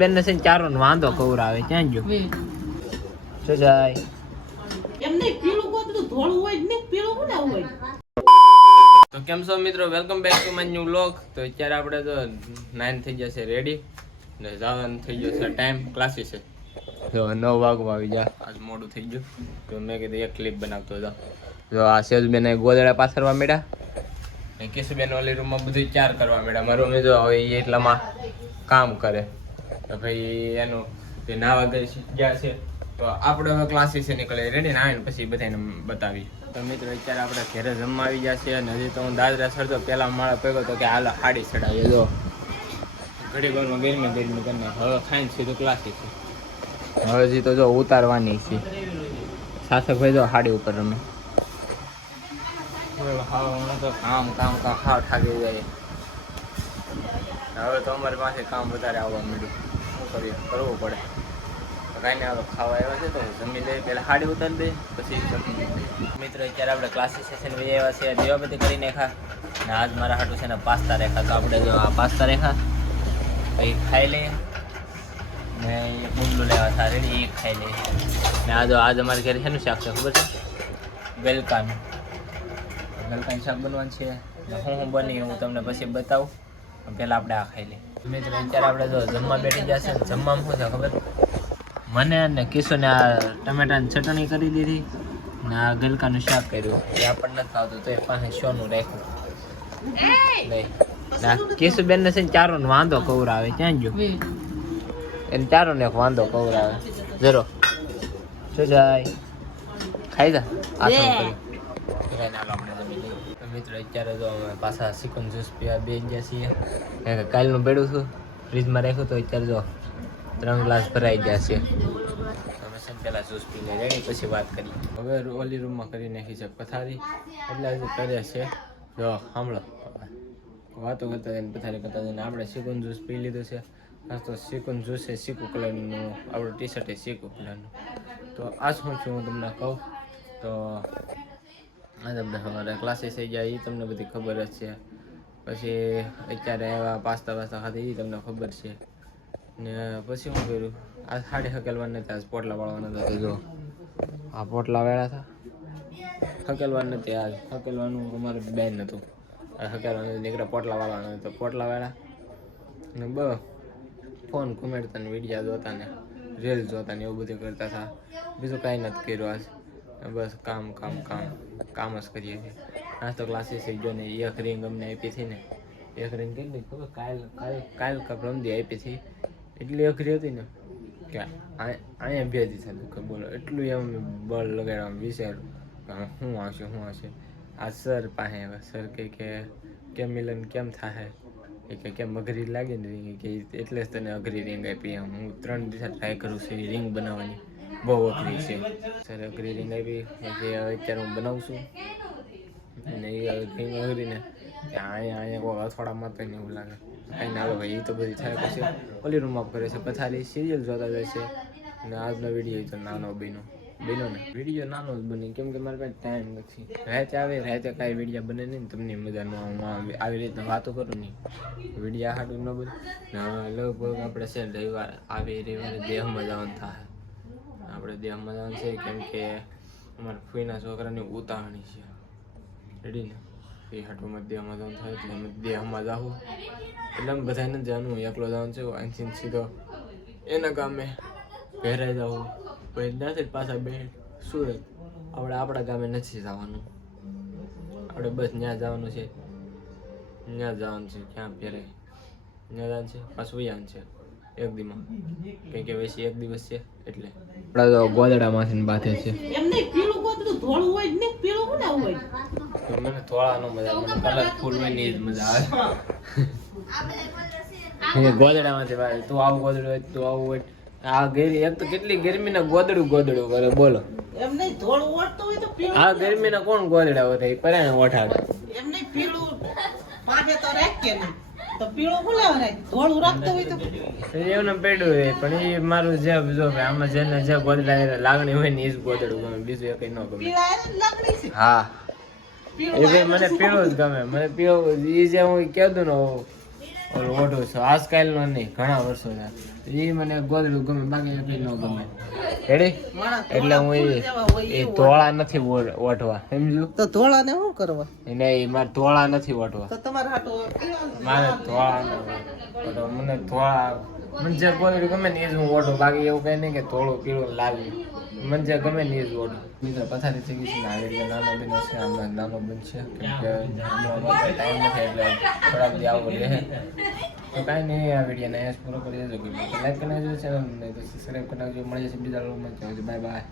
બેન ને ચારો વાંધો કવર આવે ક્યાં ગયો શું જાય એમને પીળું ગોતડું ધોળું હોય ને પીળું કોને હોય. તો કેમ છો મિત્રો, welcome back to my new vlog. તો અત્યારે આપણે તો 9 થઈ જશે રેડી ને જવાનું થઈ ગયો છે ટાઈમ ક્લાસીસ છે. જો 9 વાગવા આવી જાય, આજ મોડું થઈ ગયું તો મેં કીધું એક ક્લિપ બનાવતો હતો. જો આ સેજબેન ગોદડા પાથરવા મળ્યા ને કેશુબેન ઓલી રૂમમાં બધું ચાર કરવા મળ્યા. મારો મમ્મી જો હવે એ એટલામાં કામ કરે તો ભાઈ એનું જે નાવા ગયા છે તો આપણે હવે ક્લાસીસ નીકળે રેડી ને આવીને પછી બધાને બતાવી. તો મિત્રો અત્યારે આપણે ઘરે જમવા આવી ગયા છે અને હજી તો હું દાદરા સરતો પહેલા માળા પગ્યો તો કે હાલ હાડી ચડાવીએ. જો ઘડી ઘરમાં ગરમી કરીને હવે ખાઈને સીધું ક્લાસીસ છે. હવે હજી તો જો ઉતારવાની છે શાસક ભાઈ જો હાડી ઉપર રમે. તો કામ ખાવ ઠાકી જાય. હવે તો અમારી પાસે કામ વધારે આવવા મળ્યું, શું કરીએ, કરવું પડે. કાંઈ નહીં, હવે ખાવા આવ્યા છે તો જમી લઈએ, પહેલાં હાડી ઉતારી દઈએ પછી જમી. મિત્રો અત્યારે આપણે ક્લાસીસ સેશન વહી આવ્યા છે, દીવાબત્તી કરી નાખ્યા ને આજ મારા હાટું છે ને પાસ્તા રેખા. તો આપણે જો આ પાસ્તા રેખા એ ખાઈ લઈએ ને એ ગુંડલું લેવા હતા રેડી એ ખાઈ લઈએ. ને આ જો આજ અમારે ઘરે શેનું શાક છે ખબર છે? ગલકાનું શાક બનવાનું છે. હું બની હું તમને પછી બતાવું, પહેલાં આપણે આ ખાઈ લઈએ. મિત્રો અત્યારે આપણે જો જમવા બેઠી જશે. જમવામાં શું છે ખબર? મને અને કિશોને આ ટમેટાની ચટણી કરી દીધી ને આ ગલકાનું શાક કર્યું. એ આપણને નથી આવતું તો એ પાસે શોનું રાખ્યું નહીં. ના કિશુબેન ને છે ને ચારો વાંધો કવર આવે ક્યાં ગયો એને ચારો ને એક વાંધો કવર આવે જરો શું જાય ખાઈ જા આસન કરી. મિત્રો અત્યારે તો અમે પાછા સિકન જ્યુસ પીવા બે ગયા છીએ. કાલનું બેડું છું ફ્રીજમાં રાખ્યું તો અત્યારે જો 3 ગ્લાસ ભરાઈ ગયા છે. અમે છે પહેલાં જ્યુસ પી લઈએ રેડી પછી વાત કરીએ. હવે ઓલી રૂમમાં કરી નાખી છે પથારી એટલે હજી કરે છે. જો સાંભળો વાતો કરતા જઈને પથારી કરતા જઈને આપણે સિકન જ્યુસ પી લીધું છે. ખાસ તો સિકન જ્યુસ છે ચીકુ કલરનું, આપણું ટી શર્ટ છે ચીકુ કલરનું. તો આ શું છું હું તમને કહું તો આ તમને અમારે ક્લાસીસ થઈ ગયા એ તમને બધી ખબર જ છે. પછી અત્યારે એવા પાસ્તા ખાધી એ તમને ખબર છે. ને પછી શું કર્યું, આ સાડી હકેલવાના નથી, આજ પોટલા વાળવાના હતા. જો આ પોટલા વાળા હતા, હકેલવાનું નથી. આજ હકેલવાનું અમારે બેન નહોતું, હકેલવાનું નીકળે પોટલા વાળવાના તો પોટલા વાળા ને ફોન ઘુમેડતા ને વિડીયા જોતા ને રીલ જોતા ને એવું બધું કરતા હતા. બીજું કાંઈ નથી કર્યું આજ, બસ કામ જ કરીએ છીએ. આજ તો ક્લાસીસ થઈ ગયો ને એક રિંગ અમને આપી હતી ને, એક રિંગ કેટલી ખબર કાલ રમદી આપી હતી. એટલી અઘરી હતી ને કે અહીંયા ભેજી થતું ખબર, એટલું એમ બળ લગાડવાનું વિચાર્યું કે શું આવશે. આ સર પાસે સર કે કેમ મિલન કેમ થાય કે કેમ અઘરી લાગે ને રિંગ કે એટલે જ તને અઘરી રિંગ આપી. એમ હું 3 દિવસ ટ્રાય કરું છું એ રિંગ બનાવવાની, બહુ અઘરી છે. સર અઘરી રિંગ આપી પછી અત્યારે હું બનાવું છું અને એ રિંગ અઘરીને અહીંયા કોઈ અથવાડામાં તો એવું લાગે કાંઈ ના આવે ભાઈ. એ તો બધી થાય પછી ઓલી રૂમમાં કરે છે પથારી, સિરિયલ જોતા જાય છે. અને આજનો વિડીયો તો નાનો બન્યો ને વિડીયો નાનો જ બને કેમ કે મારે કાંઈ ટાઈમ નથી. રાતે કાંઈ વિડીયો બને નહીં, તમને મજા ન આવી રીતના વાતો કરું નહીં, વિડીયો હાટું ન બને. લગભગ આપણે છે રવિવારે દેહમાં જવાનું થાય. આપણે દેહમાં જવાનું છે કેમ કે અમારા ફૂઈના છોકરાની ઉતાવળની છે રેડી ને એ હાટુમાં દેહમાં જવાનું થાય એટલે અમે દેહમાં જાઉં એટલે અમે બધાને જવાનું, એકલો જવાનું છે. અહીંથી સીધો એના ગામે ઘેરાઈ જવું પછી ત્યાંથી પાછા બે સુરત. આપણા ગામે નથી જવાનું, આપણે બસ ત્યાં જવાનું છે ક્યાં પહેરે ત્યાં જવાનું છે પાછું વૈયાન છે એક દીમાં કંઈ કે વૈસી એક દિવસ છે એટલે આપણા તો ગોદડામાંથી બાથે છે. એમને પીળું ગોતડું ધોળું હોય ને પીળું કોને હોય. મને થોડાનો મજા આવે, મને કલરફુલ હોય ને એ જ મજા આવે. ગોદડામાંથી તું આવું ગોદડું હોય તું આવું હોય. આ ગરમી એક તો કેટલી ગરમીના ગોદડું કરે બોલો. એમ નહીં ધોળું ઓઢતો હોય તો પીળું. આ ગરમીના કોણ ગોદડા હોય પરાણે ઓઠાડે. એમ નહીં પીળું પાકે તો રાખ કે નહીં તો પીળું કોને રાખ, ધોળું રાખતો હોય તો એવું પેડું હોય. પણ એ મારું જે જો આમાં જેને જે ગોદડા લાગણી હોય ને એ જ ગોદડું ગમે, બીજું એ કઈ ન ગમે. હા એ ભાઈ મને પીળું જ ગમે. મને પીળું એ જે હું કહેતું ને ઓઢું છું આજકાલનો નહીં, ઘણા વર્ષો થયા એ મને ગોદડું ગમે બાકી એટલી ન ગમે રેડી માણસ એટલે હું ફૂલ જેવા હોય એ એવું ધોળા નથી ઓઢવા સમજ્યું તો ધોળા ને શું કરવા એને એ મારે ધોળા નથી ઓઢવા તો તમારે હાટો મારે ધોળા મને ધોળા મને જે ગોદડું ગમે ને એ જ હું ઓઢું બાકી એવું કઈ નહીં કે ધોળું પીળું લાલ મને જે ગમે ને એ જ ઓઢું મિત્રો પથારી થઈ ગઈ છે ને આવી રીતે નાનો બેનો છે આમાં નાનો બેન છે કેમ કે ટાઈમ નથી એટલે થોડાક દી આવું રહે તો કાંઈ નહીં આ વિડીયોને અહીંયા પૂરો કરી દેજો લાઈક કરી નાખજો ચેનલ નહીં તો સબસ્ક્રાઈબ કરી નાખજો મળી જશે બીજા લોકોમાં બાય બાય